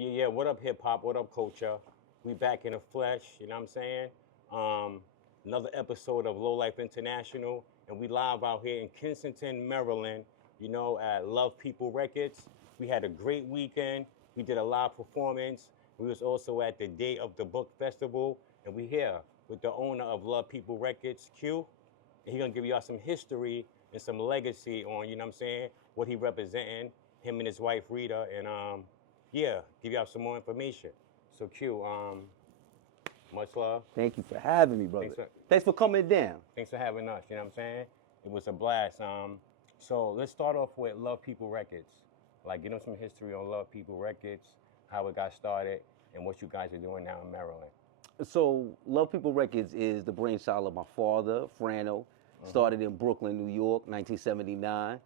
Yeah, what up, hip hop? What up, culture? We back in the flesh, you know what I'm saying? Um, Another episode of Low Life International, and we live out here in Kensington, Maryland, at Love People Records. We had a great weekend. We did a live performance. We was also at the Day of the Book Festival, and we here with the owner of Love People Records, Q. And he gonna give y'all some history and some legacy on, what he representing, him and his wife Rita, and yeah, give y'all some more information. So Q, much love. Thank you for having me, brother. Thanks for coming down. Thanks for having us, you know what I'm saying? It was a blast. So let's start off with Love People Records. Like, some history on Love People Records, how it got started, and what you guys are doing now in Maryland. So, Love People Records is the brainchild of my father, Frano. Started in Brooklyn, New York, 1979.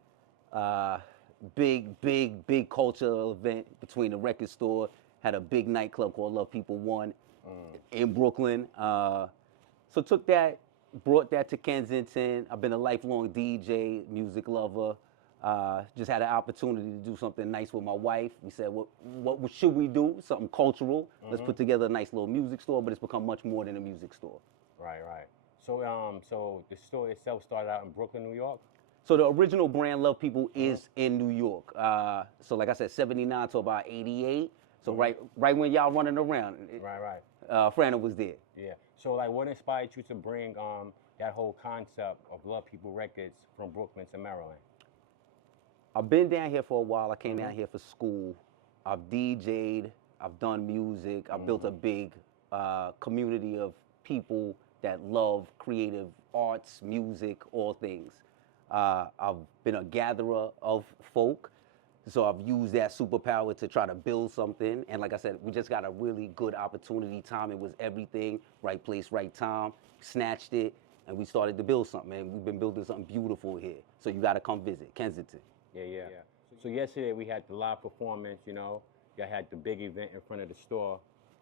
Big cultural event between the record store. Had a big nightclub called Love People One in Brooklyn. So took that, brought that to Kensington. I've been a lifelong DJ, music lover. Just had an opportunity to do something nice with my wife. We said, what should we do? Something cultural. Let's put together a nice little music store, but it's become much more than a music store. Right. So the store itself started out in Brooklyn, New York? So the original brand Love People is in New York. So like I said, 79 to about 88. So right when y'all running around. Right. Frano was there. Yeah. So like what inspired you to bring that whole concept of Love People Records from Brooklyn to Maryland? I've been down here for a while. I came down here for school. I've DJ'd, I've done music. I've built a big community of people that love creative arts, music, all things. I've been a gatherer of folk, so I've used that superpower to try to build something. And like I said, we just got a really good opportunity. Time, it was everything, right place, right time. Snatched it, and we started to build something. And we've been building something beautiful here. So you got to come visit Kensington. Yeah. So yesterday we had the live performance. Y'all had the big event in front of the store.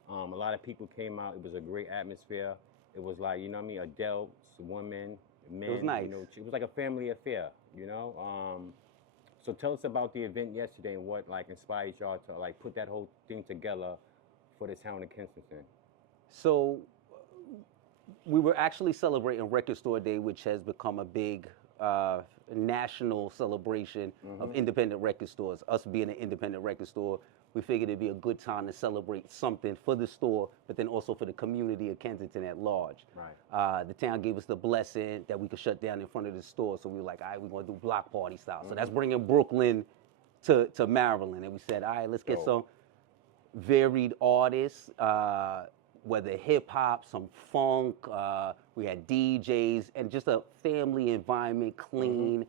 A lot of people came out. It was a great atmosphere. It was like, adults, women, men. It was nice. It was like a family affair, So tell us about the event yesterday and what inspired y'all to put that whole thing together for the town of Kensington. So we were actually celebrating Record Store Day, which has become a big national celebration of independent record stores. Us being an independent record store, we figured it'd be a good time to celebrate something for the store, but then also for the community of Kensington at large. Right. The town gave us the blessing that we could shut down in front of the store, so we were like, all right, we're gonna do block party style. So that's bringing Brooklyn to Maryland, and we said, all right, let's get some varied artists, whether hip hop, some funk, we had DJs, and just a family environment, clean,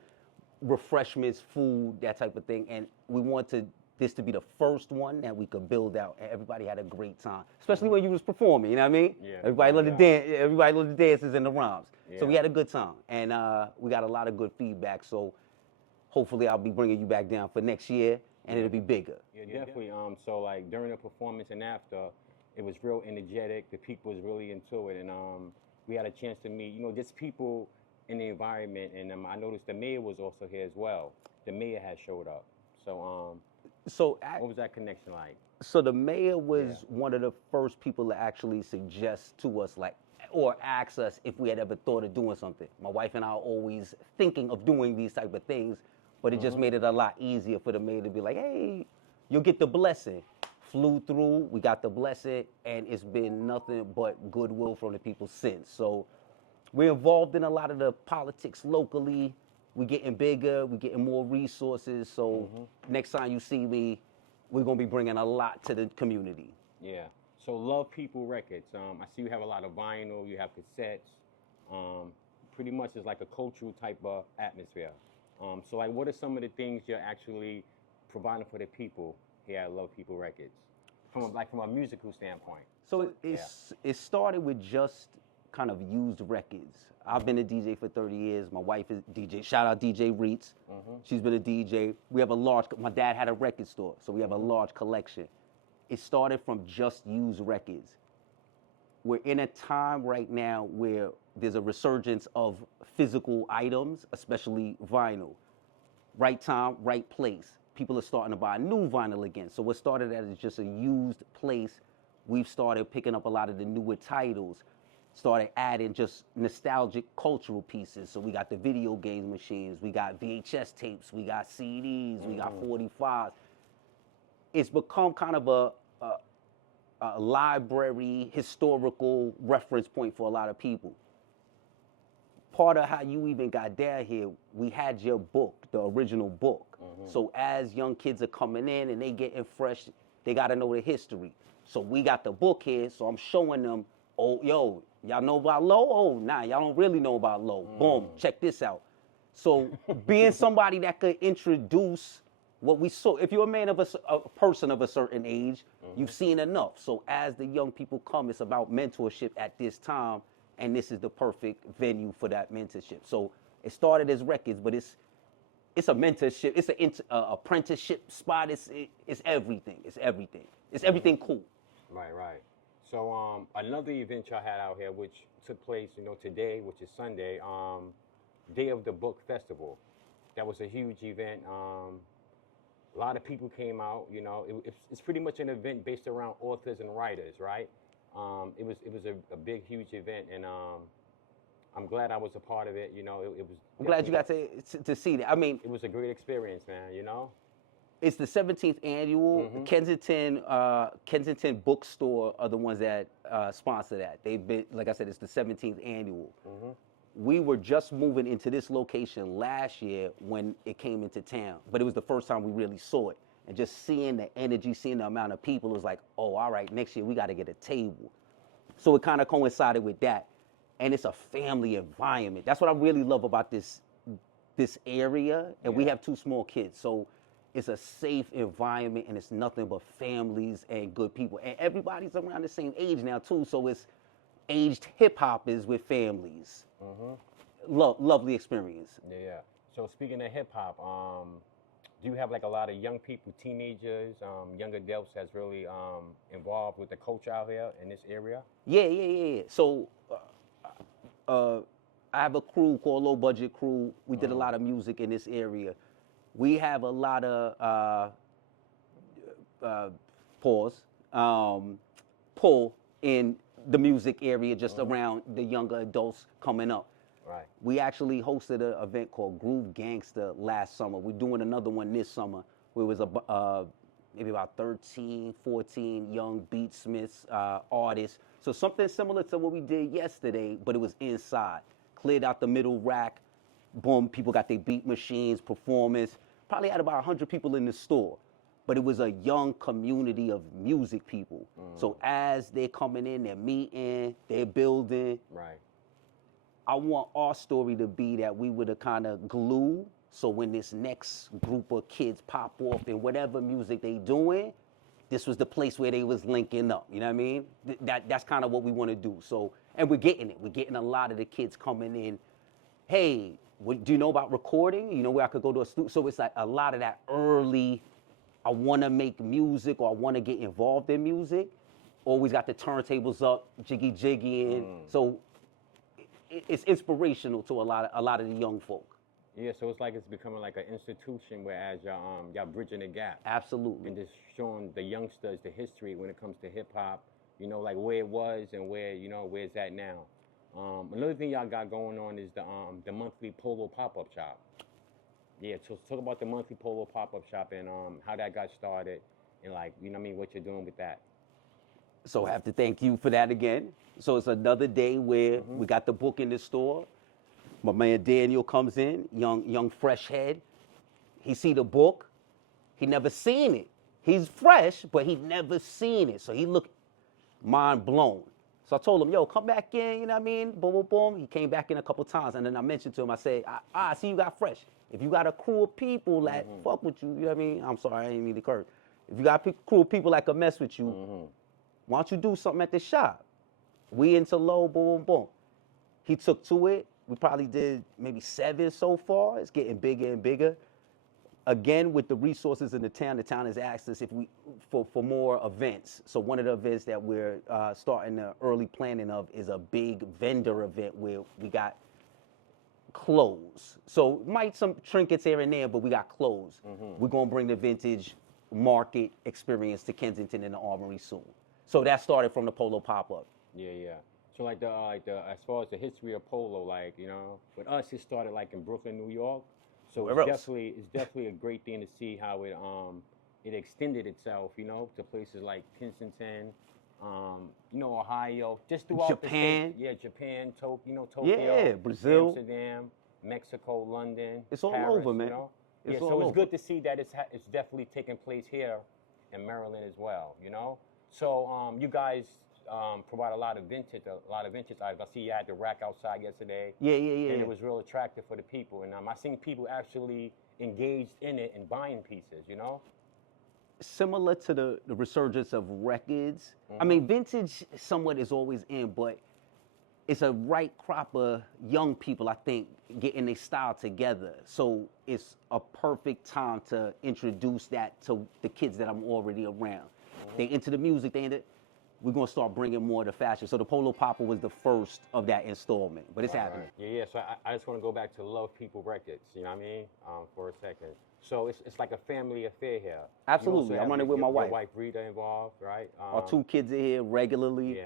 refreshments, food, that type of thing. And we wanted this to be the first one that we could build out, and everybody had a great time, especially when you was performing. You know what I mean? Yeah. Everybody loved the dance. Everybody loved the dances and the rhymes. Yeah. So we had a good time, and we got a lot of good feedback. So hopefully, I'll be bringing you back down for next year, and it'll be bigger. Yeah, definitely. So during the performance and after, it was real energetic. The people was really into it, and we had a chance to meet, just people in the environment. And I noticed the mayor was also here as well. The mayor had showed up. So what was that connection like? So the mayor was one of the first people to actually suggest to us, or ask us if we had ever thought of doing something. My wife and I are always thinking of doing these type of things, but it just made it a lot easier for the mayor to be like, hey, you'll get the blessing. Flew through, we got the blessing, and it's been nothing but goodwill from the people since. So we're involved in a lot of the politics locally. we getting bigger, we getting more resources. So next time you see me, we're gonna be bringing a lot to the community. Yeah. So Love People Records. I see you have a lot of vinyl. You have cassettes. Pretty much it's like a cultural type of atmosphere. So like, what are some of the things you're actually providing for the people here at Love People Records, from a musical standpoint? So it started with just kind of used records. I've been a DJ for 30 years. My wife is DJ. Shout out DJ Reitz. She's been a DJ. We have my dad had a record store, so we have a large collection. It started from just used records. We're in a time right now where there's a resurgence of physical items, especially vinyl. Right time, right place. People are starting to buy new vinyl again. So what started as just a used place, we've started picking up a lot of the newer titles, started adding just nostalgic cultural pieces. So we got the video game machines, we got VHS tapes, we got CDs, we got 45s. It's become kind of a library, historical reference point for a lot of people. Part of how you even got down here, we had your book, the original book. So as young kids are coming in and they getting fresh, they got to know the history. So we got the book here, so I'm showing them, oh, yo, y'all know about Low? Oh, nah, y'all don't really know about Low. Boom, check this out. So being somebody that could introduce what we saw, if you're a man of a person of a certain age, you've seen enough. So as the young people come, it's about mentorship at this time, and this is the perfect venue for that mentorship. So it started as records, but it's a mentorship, it's an apprenticeship spot. It's everything. It's everything. It's everything cool. Right. So another event y'all had out here, which took place, today, which is Sunday, Day of the Book Festival. That was a huge event. A lot of people came out. It's pretty much an event based around authors and writers, right? It was a big, huge event, and I'm glad I was a part of it. It was. I'm glad you got to see that. I mean, it was a great experience, man. It's the 17th annual. Kensington Bookstore are the ones that sponsor that. They've been, like I said, it's the 17th annual. We were just moving into this location last year when it came into town, but it was the first time we really saw it. And just seeing the energy, seeing the amount of people, it was like, oh, all right, next year we got to get a table. So it kind of coincided with that. And it's a family environment. That's what I really love about this area. And we have 2 small kids. So it's a safe environment, and it's nothing but families and good people. And everybody's around the same age now, too. So it's aged hip-hoppers with families. Lovely experience. Yeah. So speaking of hip-hop, do you have like a lot of young people, teenagers, young adults that's really involved with the culture out here in this area? Yeah. So I have a crew called Low Budget Crew. We did a lot of music in this area. We have a lot of pull in the music area just around the younger adults coming up. Right. We actually hosted an event called Groove Gangster last summer. We're doing another one this summer where it was maybe about 13, 14 young beatsmiths, artists. So something similar to what we did yesterday, but it was inside. Cleared out the middle rack. Boom, people got their beat machines, performance. Probably had about 100 people in the store. But it was a young community of music people. So as they're coming in, they're meeting, they're building. Right. I want our story to be that we were the kind of glue, so when this next group of kids pop off in whatever music they doing, this was the place where they was linking up. You know what I mean? That's kind of what we want to do. So, and we're getting it. We're getting a lot of the kids coming in. Hey, do you know about recording? You know where I could go to a studio? So it's like a lot of that early, I want to make music, or I want to get involved in music. Always got the turntables up, jiggy. So it's inspirational to a lot of the young folk. Yeah, so it's like it's becoming like an institution, whereas y'all bridging the gap. Absolutely. And just showing the youngsters the history when it comes to hip hop, like where it was and where it's at now. Another thing y'all got going on is the monthly Polo pop-up shop. Yeah, so talk about the monthly Polo pop-up shop and how that got started and what you're doing with that. So I have to thank you for that again. So it's another day where we got the book in the store. My man Daniel comes in, young fresh head. He see the book. He never seen it. He's fresh, but he never seen it. So he looked mind blown. So I told him, yo, come back in, you know what I mean? Boom, boom, boom. He came back in a couple times. And then I mentioned to him, I said, I see you got fresh. If you got a crew of people that fuck with you, you know what I mean? I'm sorry, I didn't mean to curse. If you got a crew of people that can mess with you, why don't you do something at the shop? We into low, boom, boom, boom. He took to it. We probably did maybe 7 so far. It's getting bigger and bigger. Again, with the resources in the town has asked us if we for more events. So one of the events that we're starting the early planning of is a big vendor event where we got clothes. So might some trinkets here and there, but we got clothes. We're gonna bring the vintage market experience to Kensington and the Armory soon. So that started from the Polo pop-up. Yeah, yeah. So like the as far as the history of polo, like, you know, with us it started like in Brooklyn, New York. So it's definitely a great thing to see how it extended itself, you know, to places like Kensington, you know, Ohio, just throughout Japan. the state. Yeah, Japan, Tokyo, Yeah, Brazil, Amsterdam, Mexico, London. It's all Paris, over, man. You know? It's so all it's over. good to see that it's definitely taking place here in Maryland as well, you know. So you guys provide a lot of vintage items. I see you had the rack outside yesterday. Yeah. And it was real attractive for the people. And I seen people actually engaged in it and buying pieces, you know? Similar to the resurgence of records. I mean, vintage somewhat is always in, but it's a right crop of young people, I think, getting their style together. So it's a perfect time to introduce that to the kids that I'm already around. They into the music, we're gonna start bringing more of the fashion. So the Polo Popper was the first of that installment, but it's happening. Yeah. So I just want to go back to Love People Records, you know what I mean, for a second. So it's like a family affair here. Absolutely, I'm running with my wife. Your wife Rita involved, right? Our 2 kids are here regularly.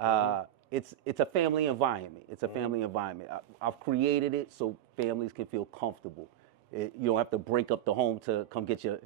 Yeah. It's a family environment. It's a family environment. I've created it so families can feel comfortable. You don't have to break up the home to come get your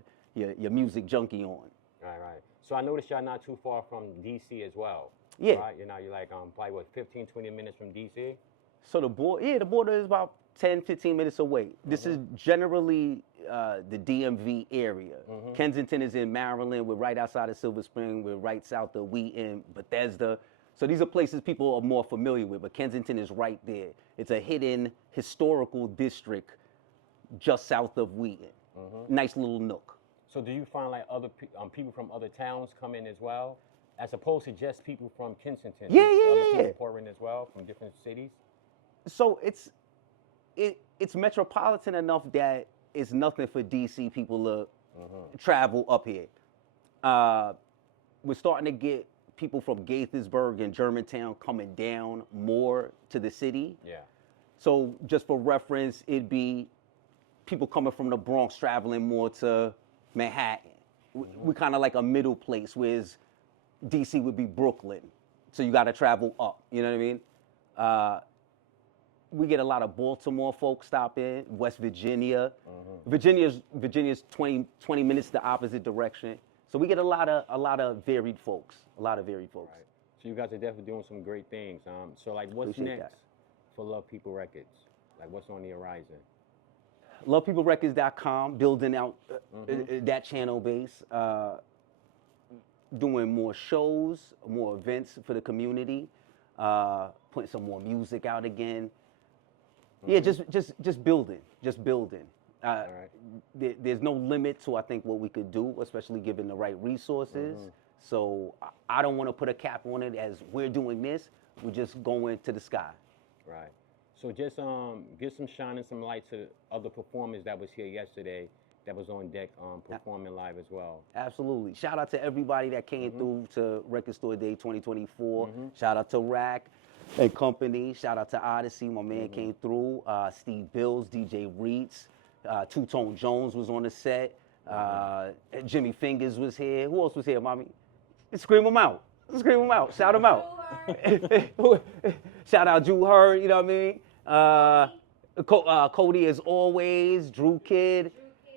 music junkie on. Right. So I noticed y'all not too far from DC as well. Yeah. Right? You know, you're like probably what, 15, 20 minutes from DC? So the border is about 10, 15 minutes away. This is generally the DMV area. Kensington is in Maryland. We're right outside of Silver Spring. We're right south of Wheaton, Bethesda. So these are places people are more familiar with, but Kensington is right there. It's a hidden historical district just south of Wheaton. Nice little nook. So do you find like other people from other towns come in as well, as opposed to just people from Kensington? Yeah. People pour in as well from different cities? So it's metropolitan enough that it's nothing for DC people to travel up here. We're starting to get people from Gaithersburg and Germantown coming down more to the city. Yeah. So just for reference, it'd be people coming from the Bronx traveling more to Manhattan. We kind of like a middle place, whereas DC would be Brooklyn. So you got to travel up, you know what I mean? We get a lot of Baltimore folks stop in, West Virginia. Virginia's 20 minutes the opposite direction. So we get a lot of varied folks, Right. So you guys are definitely doing some great things. So like what's Appreciate next for Love People Records? Like what's on the horizon? LovePeopleRecords.com, building out that channel base, doing more shows, more events for the community, putting some more music out again. Yeah, just building. There's no limit to, I think, what we could do, especially given the right resources. So I don't want to put a cap on it as we're doing this. We're just going to the sky. Right. So just give some shine and some light to other performers that was here yesterday, that was on deck performing live as well. Absolutely. Shout out to everybody that came through to Record Store Day 2024. Shout out to Rack and Company. Shout out to Odyssey. My man came through. Steve Bills, DJ Reeds. Two Tone Jones was on the set. Jimmy Fingers was here. Who else was here, mommy? Scream them out. Shout them out. Shout out Drew Hurd, you know what I mean? Cody as always, Drew Kid.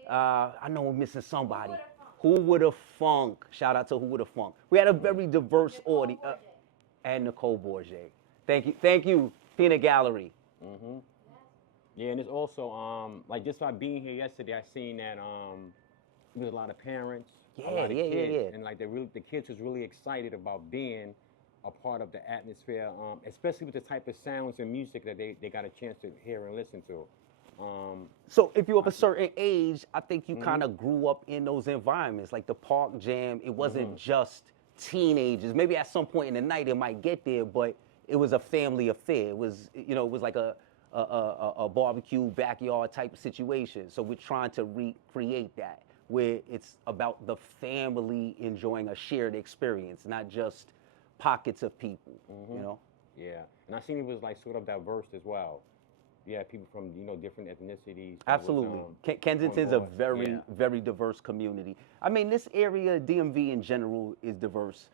I know we're missing somebody. Who Would Have Funk? Shout out to Who Would Have Funk. We had a very diverse audience. And Nicole Bourget. Thank you, Peanut Gallery. Yeah, and it's also like just by being here yesterday, I seen that there's a lot of parents, a Yeah, lot of yeah, yeah, kids, yeah. and like the kids was really excited about being a part of the atmosphere, especially with the type of sounds and music that they got a chance to hear and listen to. Um, So if you're of a certain age, I think you kind mhm, of grew up in those environments. Like the park jam, it wasn't mhm, just teenagers. Maybe at some point in the night it might get there, but it was a family affair. It was, it was like a barbecue backyard type of situation. So we're trying to recreate that where it's about the family enjoying a shared experience, not just pockets of people, you mhm. know? Yeah, and I seen it was like sort of diverse as well. Yeah, people from different ethnicities that was Absolutely. on Kensington's a board. very, Yeah. very diverse community. I mean, this area, DMV in general, is diverse,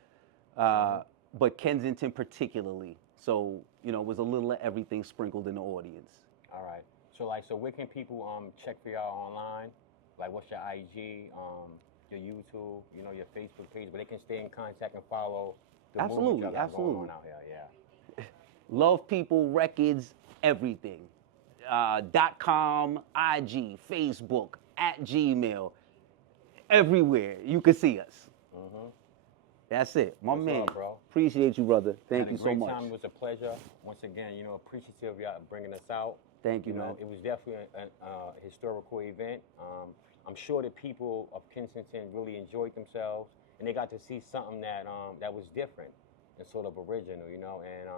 Mhm. uh, but Kensington particularly. So, it was a little of everything sprinkled in the audience. All right. So where can people check for y'all online? Like what's your IG, your YouTube, your Facebook page, but they can stay in contact and follow the movement y'all Absolutely, got going absolutely. on out here. Yeah. Love People Records, everything. .com, IG, Facebook, at Gmail, everywhere. You can see us. Mhm. That's it. My Much man. love, bro. Appreciate you, brother. We Thank had a you so great much. time. It was a pleasure. Once again, appreciative of y'all bringing us out. Thank you, man. It was definitely a historical event. I'm sure the people of Kensington really enjoyed themselves, and they got to see something that was different and sort of original, And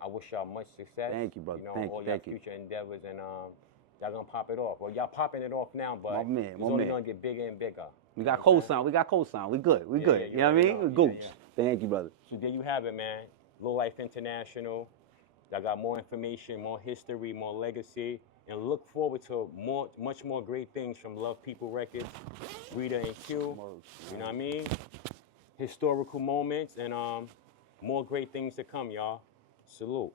I wish y'all much success, Thank you, brother. all y'all Thank you. future endeavors, and y'all gonna pop it off. Well, y'all popping it off now, My but man, it's my only man. gonna get bigger and bigger. We You know got what I'm saying? cosign. We got cosign. We good. We Yeah, good. yeah, You know what I mean? know. We Yeah, gooch. yeah. Thank you, brother. So there you have it, man. Low Life International. I got more information, more history, more legacy, and look forward to much more great things from Love People Records, Rita and Q. You know what I mean? Historical moments and more great things to come, y'all. Salute.